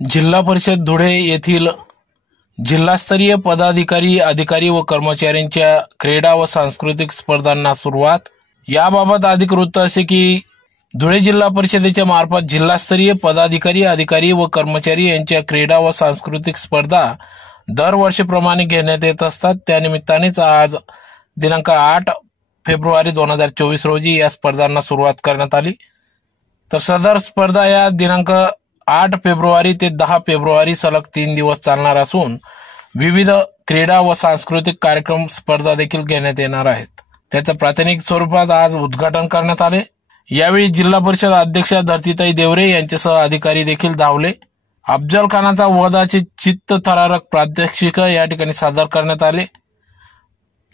जिल्हा परिषद धुळे येथील जिल्हास्तरीय पदाधिकारी, अधिकारी व कर्मचाऱ्यांच्या क्रीडा व सांस्कृतिक स्पर्धांना सुरुवात। याबाबत अधिक वृत्त असे की धुळे जिल्हा परिषदेच्या मार्फत जिल्हास्तरीय पदाधिकारी, अधिकारी व कर्मचारी यांच्या क्रीडा व सांस्कृतिक स्पर्धा दरवर्षीप्रमाणे घेण्यात येत असतात। त्यानिमित्तानेच आज दिनांक 8 फेब्रुवारी 2024 रोजी या स्पर्धांना सुरुवात करण्यात आली। तर सदर स्पर्धा या दिनांक 8 फेब्रुवारी ते 10 फेब्रुवारी सलग 3 दिवस चालणार असून विविध क्रीडा व सांस्कृतिक कार्यक्रम स्पर्धा देखील घेण्यात येणार आहेत। त्याचं प्रातिनिधिक स्वरूपात आज उद्घाटन करण्यात आले। यावेळी जिल्हा परिषद अध्यक्षा धरतीताई देवरे यांच्यासह अधिकारी देखील धावले। अफजल खानाचा वधाचे चित्तथरारक प्रात्यक्षिक या ठिकाणी सादर करण्यात आले।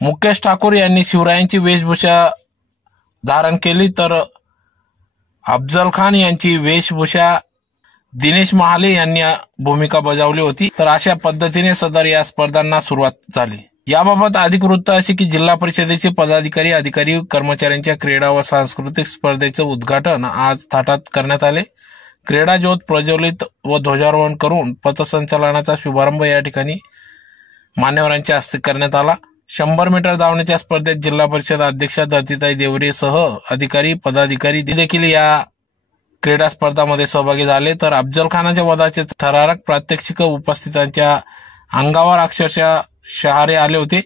मुकेश ठाकूर यांनी शिवरायांची वेशभूषा धारण केली, तर अफजल खान यांची वेशभूषा दिनेश महाले यांनी भूमिका बजावली होती। तर अशा पद्धतीने सदर या स्पर्धांना सुरुवात झाली। याबाबत अधिक वृत्त असे की जिल्हा परिषदेचे पदाधिकारी, अधिकारी, कर्मचाऱ्यांच्या क्रीडा व सांस्कृतिक स्पर्धेचे उद्घाटन आज थाटात करण्यात आले। क्रीडा ज्योत प्रज्वलित व ध्वजारोहण करून पथसंचलनाचा शुभारंभ या ठिकाणी मान्यवरांच्या हस्ते करण्यात आला। 100 मीटर धावण्याच्या स्पर्धेत जिल्हा परिषद अध्यक्षा धरतीताई देवरे सह अधिकारी, पदाधिकारी देखील या क्रीडा स्पर्धामध्ये सहभागी झाले। तर अफजल खानाच्या वधाचे थरारक प्रात्यक्षिक उपस्थितांच्या अंगावर अक्षरशः शहारे आले होते।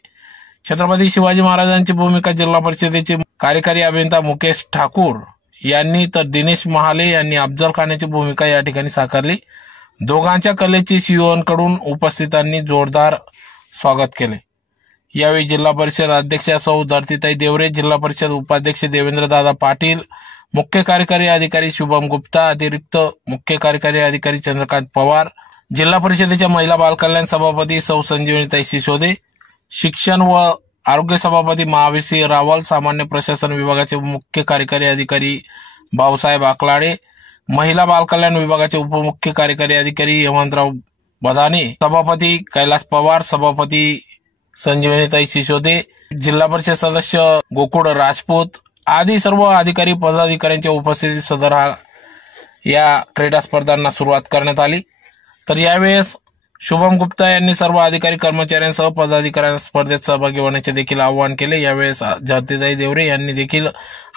छत्रपती शिवाजी महाराजांची भूमिका जिल्हा परिषदेचे कार्यकारी अभियंता मुकेश ठाकूर यांनी, तर दिनेश महाले यांनी अफजल खानाची भूमिका या ठिकाणी साकारली। दोघांच्या कलेची सीओकडून उपस्थितांनी जोरदार स्वागत केले। यावेळी जिल्हा परिषद अध्यक्षा सौ धरतीताई देवरे, जिल्हा परिषद उपाध्यक्ष देवेंद्रदादा पाटील, मुख्य कार्यकारी अधिकारी शुभम गुप्ता, अतिरिक्त मुख्य कार्यकारी अधिकारी चंद्रकांत पवार, जिल्हा परिषदेच्या महिला बालकल्याण सभापती सौ संजीवनीताई सिसोदे, शिक्षण व आरोग्य सभापती महावीर सिंह रावल, सामान्य प्रशासन विभागाचे मुख्य कार्यकारी अधिकारी भाऊसाहेब आकलाडे, महिला बालकल्याण विभागाचे उपमुख्य कार्यकारी अधिकारी हेमंतराव बदाने, सभापती कैलास पवार, सभापती संजीवनीताई सिसोदे, जिल्हा परिषद सदस्य गोकुळ राजपूत आदी सर्व अधिकारी पदाधिकाऱ्यांच्या उपस्थितीत सदर या क्रीडा स्पर्धांना सुरुवात करण्यात आली। तर यावेळेस शुभम गुप्ता यांनी सर्व अधिकारी, कर्मचाऱ्यांसह पदाधिकाऱ्यांना स्पर्धेत सहभागी होण्याचे देखील आवाहन केले। यावेळेस धरतीताई देवरे यांनी देखील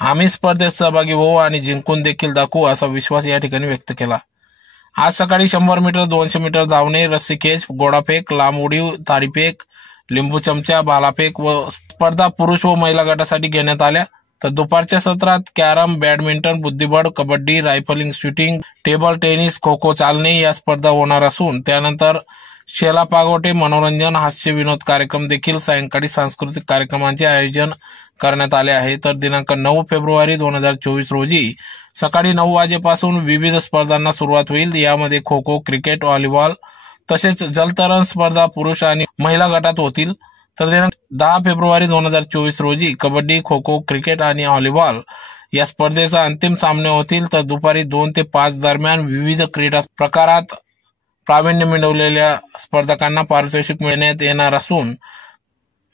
आम्ही स्पर्धेत सहभागी होऊ आणि जिंकून देखील दाखवू असा विश्वास या ठिकाणी व्यक्त केला। आज सकाळी 100 मीटर, 200 मीटर धावणे, रस्सीखेच, गोडाफेक, लांब उडी, थाळीफेक, लिंबू चमचा, भालाफेक व स्पर्धा पुरुष व महिला गटासाठी घेण्यात आल्या। तर दुपारच्या सत्रात कॅरम, बॅडमिंटन, बुद्धिबळ, kabaddi, रायफलिंग, shooting, table tennis, kho kho, चालणे या स्पर्धा होणार असून त्यानंतर शेला पागोटे, मनोरंजन, हास्य विनोद कार्यक्रम देखील सायंकाळी सांस्कृतिक कार्यक्रमांचे आयोजन करण्यात आले आहे। तर दिनांक 9 फेब्रुवारी 2024 रोजी सकाळी 9 वाजेपासून विविध स्पर्धांना सुरुवात होईल। यामध्ये खो खो, क्रिकेट, व्हॉलीबॉल तसेच जलतरण स्पर्धा पुरुष आणि महिला गटात होतील। तर दिनांक 10 फेब्रुवारी 2024 रोजी कबड्डी, खो खो, क्रिकेट आणि व्हॉलीबॉल या स्पर्धेचा अंतिम सामने होतील। तर दुपारी 2 ते 5 दरम्यान विविध क्रीडा प्रकारात प्रावीण्य मिळवलेल्या स्पर्धकांना पारितोषिक मिळण्यात येणार असून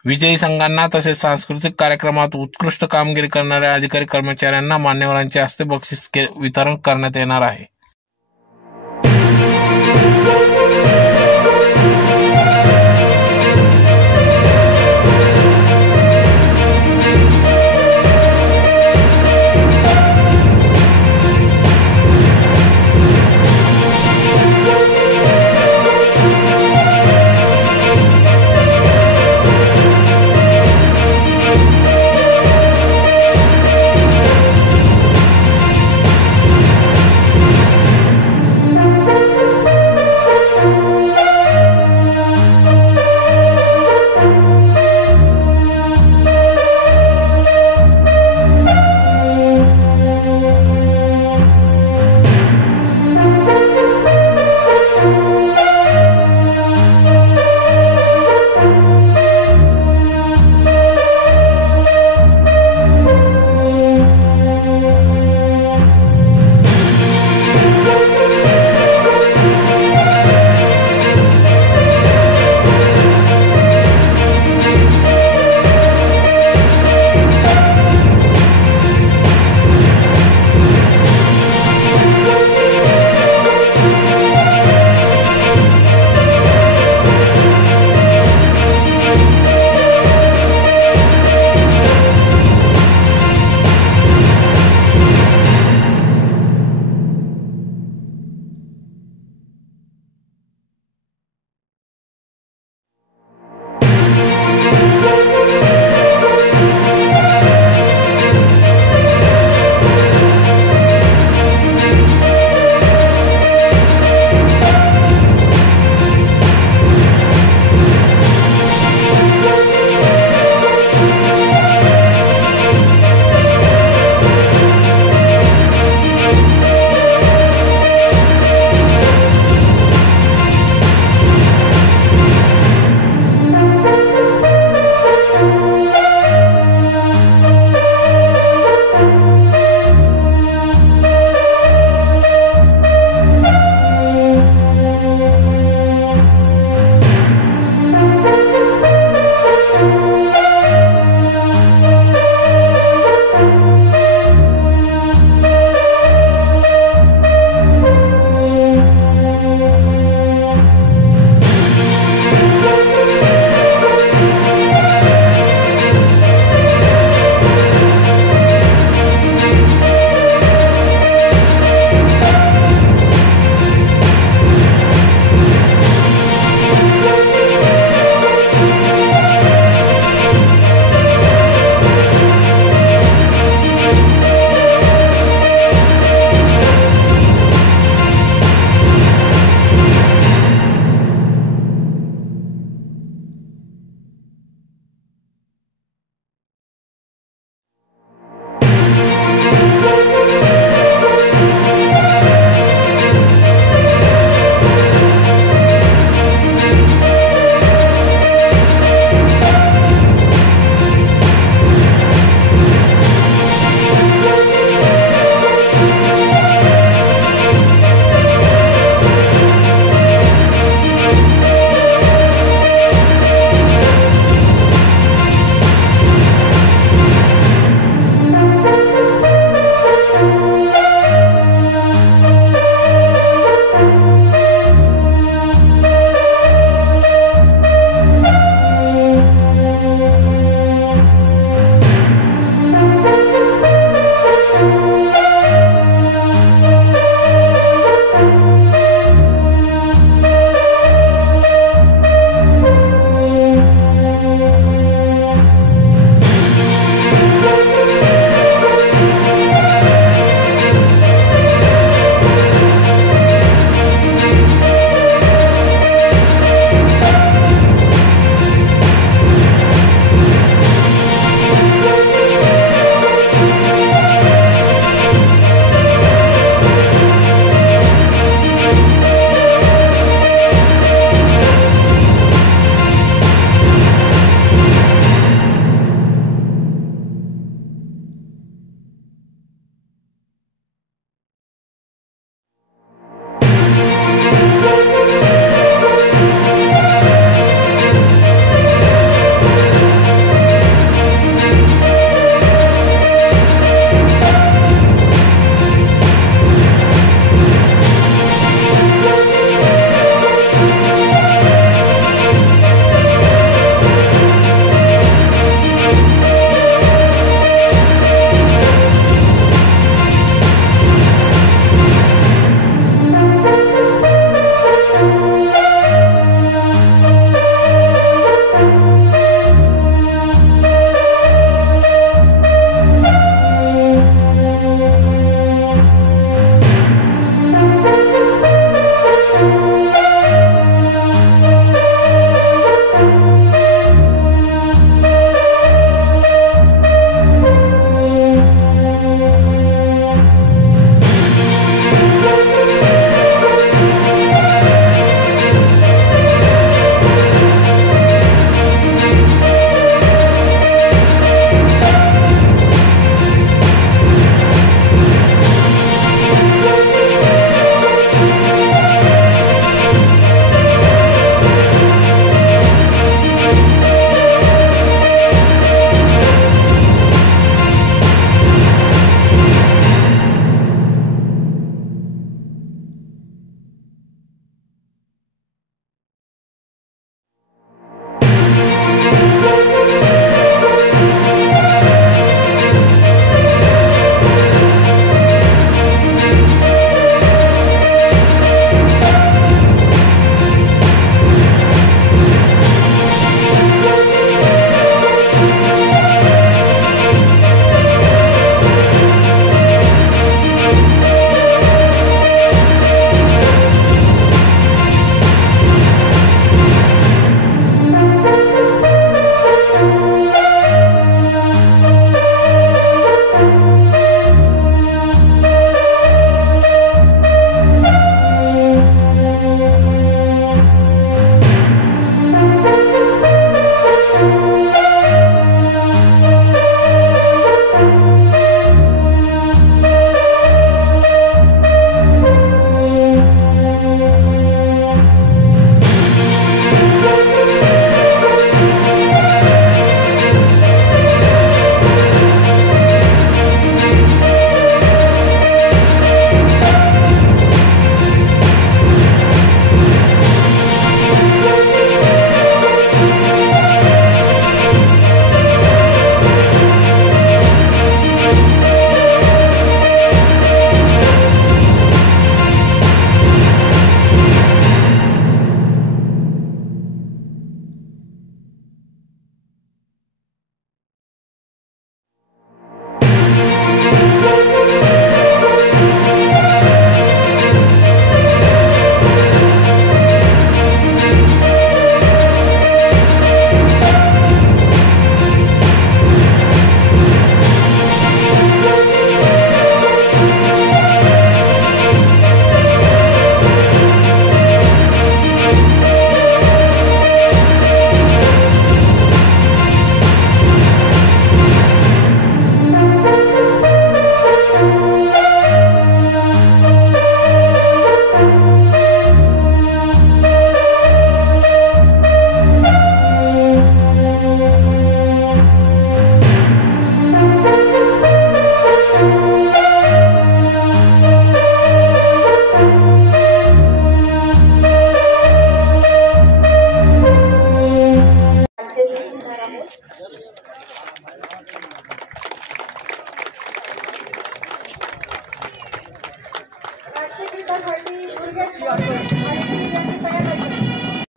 विजयी संघांना तसेच सांस्कृतिक कार्यक्रमात उत्कृष्ट कामगिरी करणाऱ्या अधिकारी, कर्मचाऱ्यांना मान्यवरांच्या हस्ते बक्षीस वितरण करण्यात येणार आहे।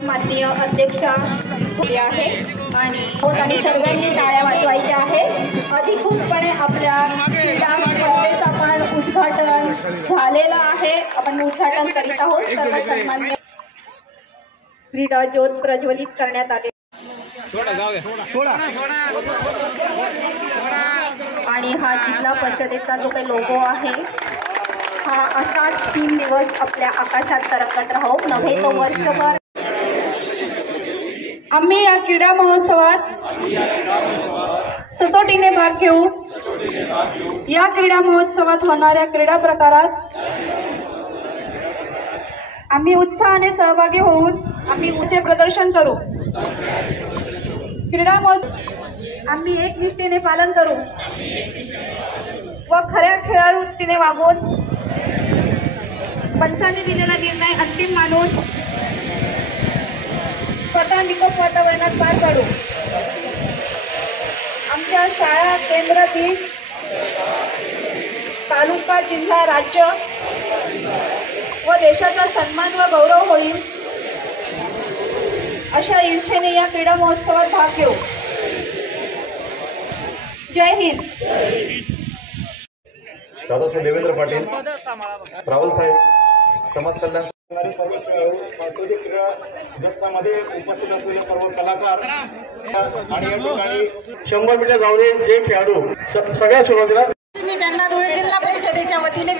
माननीय अध्यक्षा आहे आणि सर्वांनी टाळ्या वाजवायच्या आहे। अधिकृतपणे आपल्या क्रीडा स्पर्धेचं आपण उद्घाटन झालेलं आहे। आपण उद्घाटन करीत आहोत। सर्व सन्माननीय क्रीडा ज्योत प्रज्वलित करण्यात आले आणि हा जिल्हा परिषदेचा जो काही लोगो आहे हा असाच 3 दिवस आपल्या आकाशात तरंगत राहो, नव्हे तो वर्षभर। आम्ही या क्रीडा महोत्सवात सचोटीने भाग घेऊ। या क्रीडा महोत्सवात होणाऱ्या क्रीडा प्रकारात आम्ही उत्साहाने सहभागी होऊन आम्ही उच्च प्रदर्शन करू। क्रीडा महोत्सव आम्ही एकनिष्ठेने पालन करू व खऱ्या खेळाडूतीने वागून पंचांनी दिलेला निर्णय अंतिम मानून स्पर्धा निकोप वातावरणात पार पाडू। आमच्या शाळा केंद्रातील तालुका जिल्हा राज्य व देशाचा सन्मान व गौरव होईल अशा इच्छेने या क्रीडा महोत्सवात भाग घेऊ। जय हिंद। दादासाहेब देवेंद्र पाटील, रावल साहेब, समाज कल्याण सर्व सांस्कृतिक क्रीडा जगतामध्ये उपस्थित असलेले सर्व कलाकार आणि या ठिकाणी 100 मीटर धावणे जे खेळाडू सगळ्या सुरुवातीला मी त्यांना धुळे जिल्हा परिषदेच्या वतीने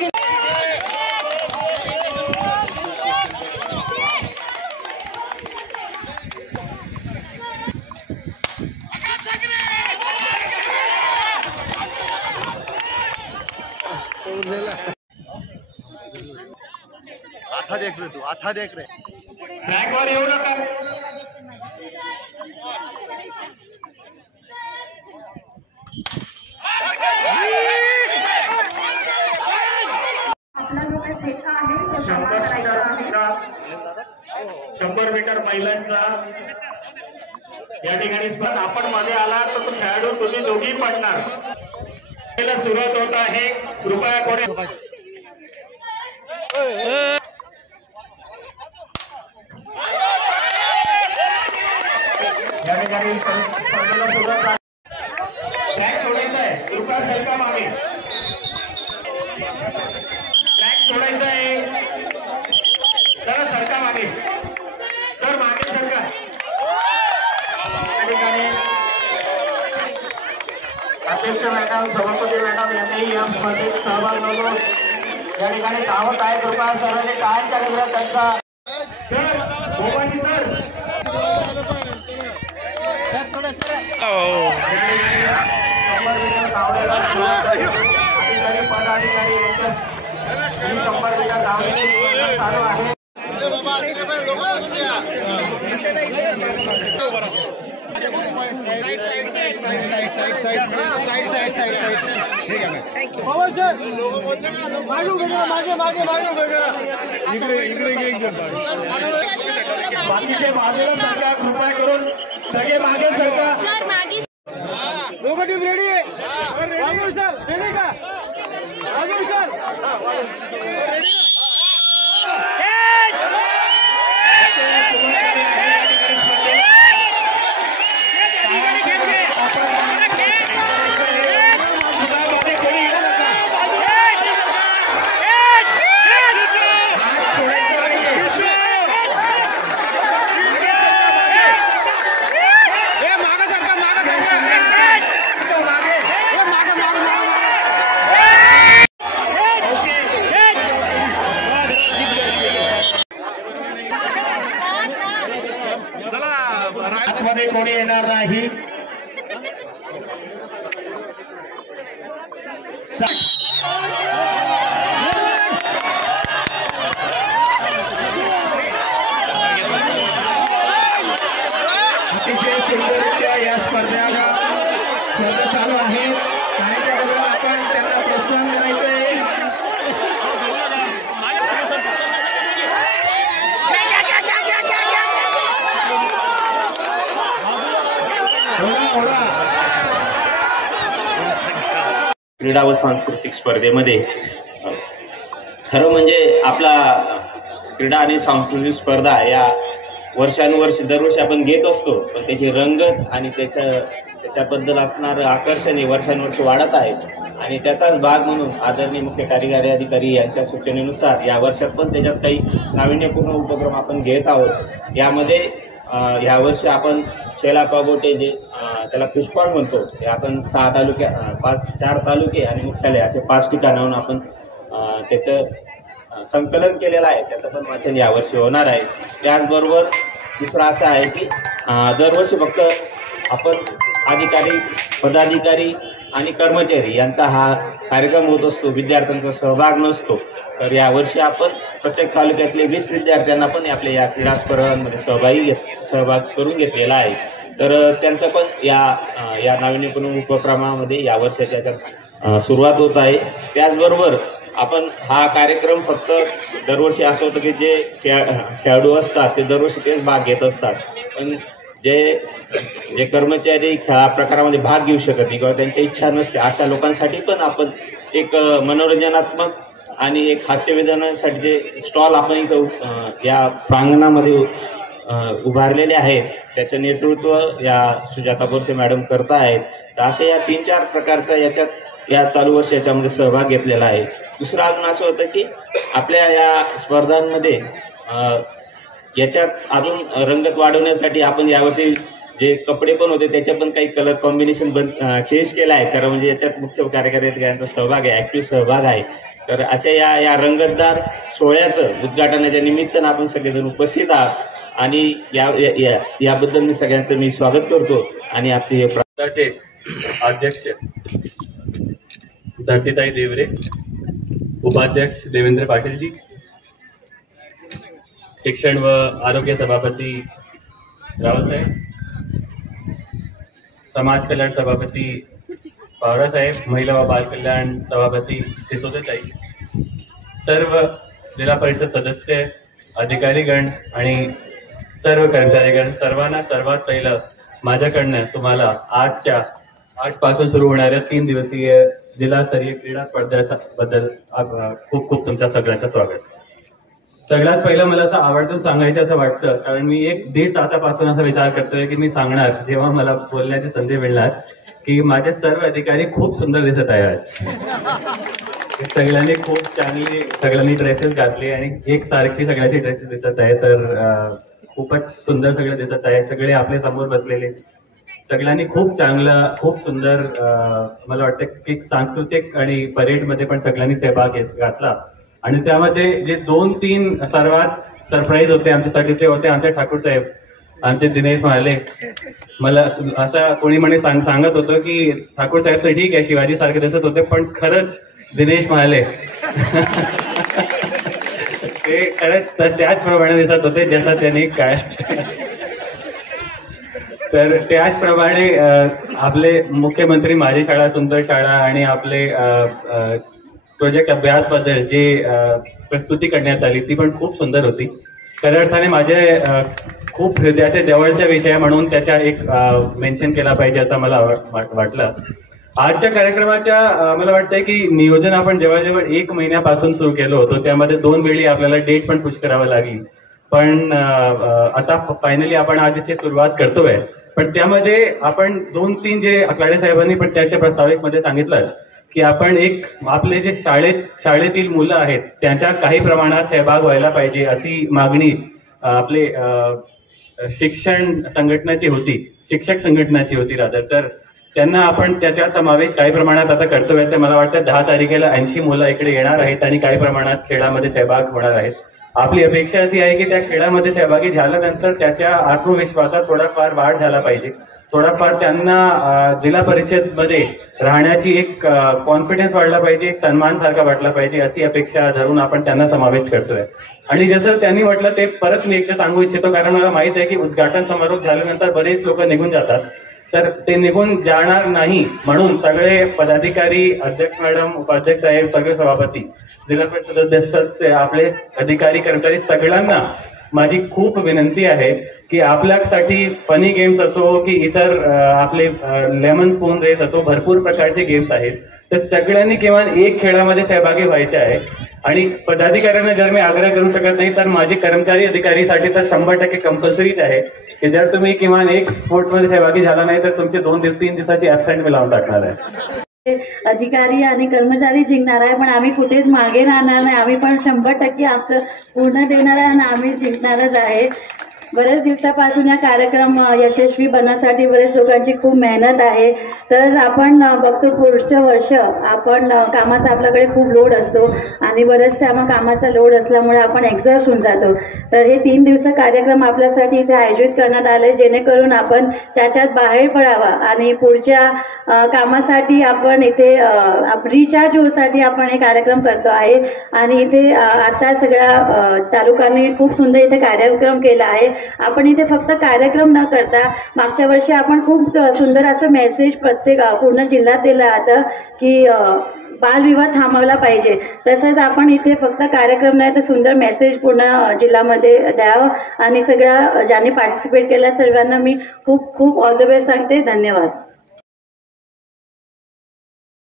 आथा देख रहे तू, आथा देख रहे. ट्रॅकवर येऊ नका. आपला जो काही ठेका आहे तो जमा करायचा आहे. 100 मीटर महिलांचा या ठिकाणी स्पर्धा. आपण मध्ये आला तर तो खेळाडू तुम्ही दोघी पडणार. सुरुवात होत आहे. कृपया कोणी या ठिकाणी स्पर्धेला सुरुवात. ट्रॅक सोडायचा आहे. कृपया सरका मागे. ट्रॅक सोडायचा आहे. जरा सरका मागे. तर मागे सरका. या ठिकाणी अध्यक्ष मॅडम, सभापती मॅडम यांनी या स्पर्धेत सहभाग नोंदवून या ठिकाणी धावत आहे. कृपया सर्वांनी टाळ्यांच्या गजरात त्यांचा गोपाजी सर अधिकारी पदाधिकारी यांच्या 100 मीटर धावण्याची स्पर्धा चालू आहे. बाकीचे बाजूला सरका. कृपया करून सगळे मागे सरका. दोघं टीम रेडी आहे. राघव सर रेडी का? राघव सर मध्ये कोणी येणार नाही. अतिशय सुंदररित्या या स्पर्धा चालू आहे. आपण त्यांना प्रोत्साहन करायचंय. क्रीडा व सांस्कृतिक स्पर्धेमध्ये खरं म्हणजे आपला क्रीडा आणि सांस्कृतिक स्पर्धा या वर्षानुवर्ष दरवर्षी आपण घेत असतो, पण त्याची रंगत आणि त्याच्याबद्दल असणारं आकर्षण हे वर्षानुवर्ष वाढत आहे. आणि त्याचाच भाग म्हणून आदरणीय मुख्य कार्यकारी अधिकारी यांच्या सूचनेनुसार या वर्षात पण त्याच्यात काही नाविन्यपूर्ण उपक्रम आपण घेत आहोत. यामध्ये यावर्षी आपण शेला पागोटे जे त्याला फिशपॉल म्हणतो, हे आपण 4 तालुके आणि मुख्यालय असे 5 ठिकाणाहून आपण त्याचं संकलन केलेलं आहे. त्याचं पण वाचन यावर्षी होणार आहे. त्याचबरोबर दुसरं असं आहे की दरवर्षी फक्त आपण अधिकारी, पदाधिकारी आणि कर्मचारी यांचा हा कार्यक्रम होत असतो, विद्यार्थ्यांचा सहभाग नसतो. तर यावर्षी आपण प्रत्येक तालुक्यातले 20 विद्यार्थ्यांना पण आपल्या या क्रीडा स्पर्धांमध्ये सहभाग करून घेतलेला आहे. तर त्यांचं पण या नाविन्यपूर्ण उपक्रमामध्ये यावर्षी त्याच्यात सुरुवात होत आहे. त्याचबरोबर आपण हा कार्यक्रम फक्त दरवर्षी असं होतं की जे खेळाडू असतात ते दरवर्षी तेच भाग घेत असतात, पण जे कर्मचारी खेळा प्रकारामध्ये भाग घेऊ शकत नाही किंवा त्यांची इच्छा नसते अशा लोकांसाठी पण आपण एक मनोरंजनात्मक आणि एक हास्यविधानासाठी जे स्टॉल आपण इथं या प्रांगणामध्ये उभारलेले आहेत, त्याचं नेतृत्व या सुजाता बोरसे मॅडम करता आहेत. तर अशा या 3-4 प्रकारचा या चालू वर्ष याच्यामध्ये सहभाग घेतलेला आहे. दुसरं अजून असं होतं की आपल्या या स्पर्धांमध्ये याच्यात अजून रंगत वाढवण्यासाठी आपण यावर्षी जे कपडे पण होते त्याचे पण काही कलर कॉम्बिनेशन चेंज केलं आहे. खरं म्हणजे याच्यात मुख्य कार्यकारी अधिकाऱ्यांचा सहभाग आहे, ऍक्टिव्ह सहभाग आहे. तर अशा या रंगतदार सोहळ्याचं उद्घाटनाच्या निमित्तानं आपण सगळेजण उपस्थित आहात आणि याबद्दल मी सगळ्यांचं स्वागत करतो. आणि आपले हे प्रांताचे अध्यक्ष धरतीताई देवरे, उपाध्यक्ष देवेंद्र पाटीलजी, शिक्षण व आरोग्य सभापती रावल साहेब, समाज कल्याण सभापती पवार साहेब, महिला व बाल कल्याण सभापती सिसोदेताई, सर्व जिल्हा परिषद सदस्य, अधिकारीगण आणि सर्व कर्मचारीगण, सर्वांना सर्वात पहिलं माझ्याकडनं तुम्हाला आजपासून सुरू होणाऱ्या 3 दिवसीय जिल्हास्तरीय क्रीडा स्पर्धेबद्दल खूप खूप तुमच्या सगळ्यांचं स्वागत. सगळ्यात पहिलं मला असं आवर्जून सांगायचं असं वाटतं, कारण मी 1-1.5 तासापासून असा विचार करतोय की मी सांगणार जेव्हा मला बोलण्याची संधी मिळणार, की माझे सर्व अधिकारी खूप सुंदर दिसत आहे आज. सगळ्यांनी खूप चांगली सगळ्यांनी ड्रेसेस घातले आणि एक सारखी सगळ्यांची ड्रेसेस दिसत आहे. तर खूपच सुंदर सगळे दिसत आहे. सगळे आपल्या समोर बसलेले सगळ्यांनी खूप चांगलं खूप सुंदर मला वाटतं की सांस्कृतिक आणि परेडमध्ये पण सगळ्यांनी सहभाग घातला. आणि त्यामध्ये जे 2-3 सर्वात सरप्राईज होते आमच्यासाठी ते होते आमचे ठाकूर साहेब, आमचे दिनेश महाले. मला असं कोणी म्हणे सांगत होतं की ठाकूर साहेब तर ठीक आहे शिवाजी सारखे दिसत होते, पण खरंच दिनेश महाले ते खरंच त्याचप्रमाणे दिसत होते जसं त्यांनी काय. तर त्याचप्रमाणे आपले मुख्यमंत्री माझी शाळा सुंदर शाळा आणि आपले प्रोजेक्ट अभ्यासबद्दल जे प्रस्तुती करण्यात आली ती पण खूप सुंदर होती. खऱ्या अर्थाने माझे खूप हृदयाच्या जवळच्या विषय म्हणून त्याच्या एक मेन्शन केला पाहिजे असं मला वाटलं. आजच्या कार्यक्रमाच्या मला वाटतंय की नियोजन आपण जवळजवळ 1 महिन्यापासून सुरू केलं होतं. त्यामध्ये 2 वेळी आपल्याला डेट पण पुश करावं लागली, पण आता फायनली आपण आजची सुरुवात करतोय. पण त्यामध्ये आपण 2-3 जे आकलाडे साहेबांनी पण त्याच्या प्रस्ताविकमध्ये सांगितलंच की आपण एक आपले जे शाळेतील मुलं आहेत त्यांच्या काही प्रमाणात सहभाग व्हायला पाहिजे अशी मागणी आपले शिक्षण संघटनाची होती, शिक्षक संघटनाची होती रादर. तर त्यांना आपण त्याच्यात समावेश काही प्रमाणात आता करतोय. तर मला वाटतं 10 तारखेला 80 मुलं इकडे येणार आहेत आणि काही प्रमाणात खेळामध्ये सहभाग होणार आहेत. आपली अपेक्षा अशी आहे की त्या खेळामध्ये सहभागी झाल्यानंतर त्याच्या आत्मविश्वासात थोडाफार वाढ झाला पाहिजे, थोडाफार त्यांना जिल्हा परिषदमध्ये राहण्याची एक कॉन्फिडन्स वाढला पाहिजे, एक सन्मान सारखा वाटला पाहिजे अशी अपेक्षा धरून आपण त्यांना समावेश करतोय. आणि जसं त्यांनी म्हटलं ते परत मी एकदा सांगू इच्छितो, कारण मला माहित आहे की उद्घाटन समारोह झाल्यानंतर बरेच लोक निघून जातात. तर ते निघून जाणार नाही म्हणून सगळे पदाधिकारी, अध्यक्ष मॅडम, उपाध्यक्ष साहेब, सगळे सभापती, जिल्हा परिषद सदस्य, आपले अधिकारी कर्मचारी सगळ्यांना माझी खूप विनंती आहे की आपल्यासाठी फनी गेम्स असो की इतर आपले लेमन स्पून रेस असो, भरपूर प्रकारचे गेम्स आहेत. तर सगळ्यांनी किमान एक खेळामध्ये सहभागी व्हायचे आहे. आणि पदाधिकाऱ्यांना जर मी आग्रह करू शकत नाही तर माझे कर्मचारी अधिकारीसाठी तर 100% कंपल्सरीच आहे की जर तुम्ही किमान एक स्पोर्ट्समध्ये सहभागी झाला नाही तर तुमचे 2-3 दिवसाची ऍबसेंट मी लावून टाकणार आहे. अधिकारी आणि कर्मचारी जिंकणार आहे, पण आम्ही कुठेच मागे राहणार नाही. आम्ही पण 100% आमचं पूर्ण देणार आहे आणि आम्ही जिंकणारच आहे. बरेच दिवसापासून या कार्यक्रम यशस्वी बनण्यासाठी बरेच लोकांची खूप मेहनत आहे. तर आपण बघतो पुढचं वर्ष आपण कामाचा आपल्याकडे खूप लोड असतो आणि बरेच टाइम कामाचा लोड असल्यामुळे आपण एक्झॉस्ट होऊन जातो. तर हे 3 दिवस कार्यक्रम आपल्यासाठी इथे आयोजित करण्यात आले जेणेकरून आपण त्याच्यात बाहेर पडावा आणि पुढच्या कामासाठी आपण इथे रिचार्ज होण्यासाठी आपण हे कार्यक्रम करतो आहे. आणि इथे आता सगळ्या तालुक्यांनी खूप सुंदर इथे कार्यक्रम केला आहे. आपण इथे फक्त कार्यक्रम न करता मागच्या वर्षी आपण खूप सुंदर असं मेसेज प्रत्येक पूर्ण जिल्ह्यात दिलं होतं की बालविवाह थांबवला पाहिजे. तसंच आपण इथे फक्त कार्यक्रम नाही तर सुंदर मेसेज पूर्ण जिल्ह्यामध्ये द्यावं. आणि सगळ्या ज्यांनी पार्टिसिपेट केल्या सर्वांना मी खूप खूप ऑल द बेस्ट सांगते. धन्यवाद.